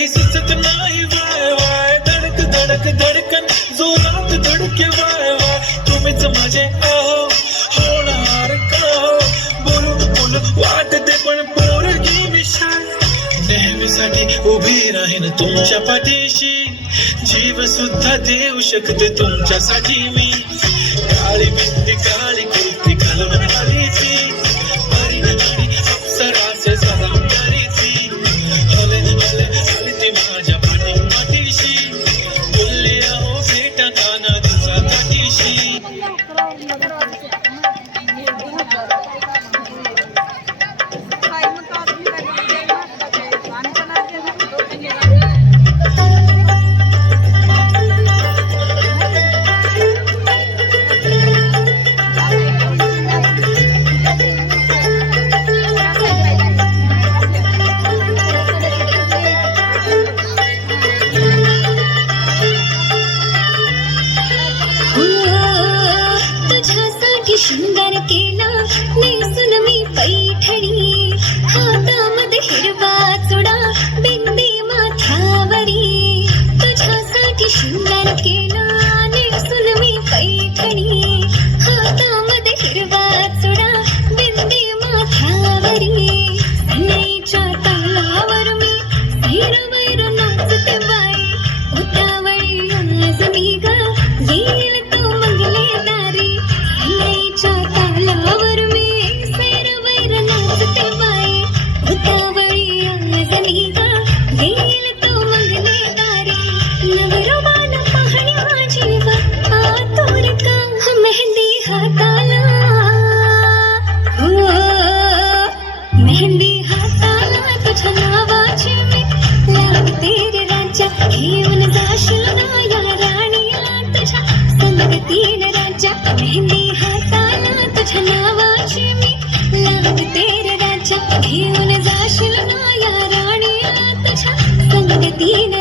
काही सुचत नाही वाय वाय. धडक धडक धडकन जोरात धडके वाय वाय. तुम्हीच माझे आहो होणार का हो? बोलून बोलून वाटते पण पोरगी मिशाय नेहमीसाठी उभी राहीन तुमच्या पाठीशी. जीव सुद्धा देऊ शकते तुमच्यासाठी मी. काळी बिंदी काळी कुर्ती घालून आलीची ಮಾಡ್ತಾರೆ शृंगार केला. नेसून मी पैठणी. हातामध्ये हिरवा चुडा. बिंदी माथ्यावरी. तुझ्यासाठी शृंगार केला. नेसून मी पैठणी. हातामध्ये हिरवा चुडा. बिंदी माथ्यावरी. सनईच्या तालावर मी सैरवैर घेऊन जाशील ना या राणीला तुझ्या संगतीन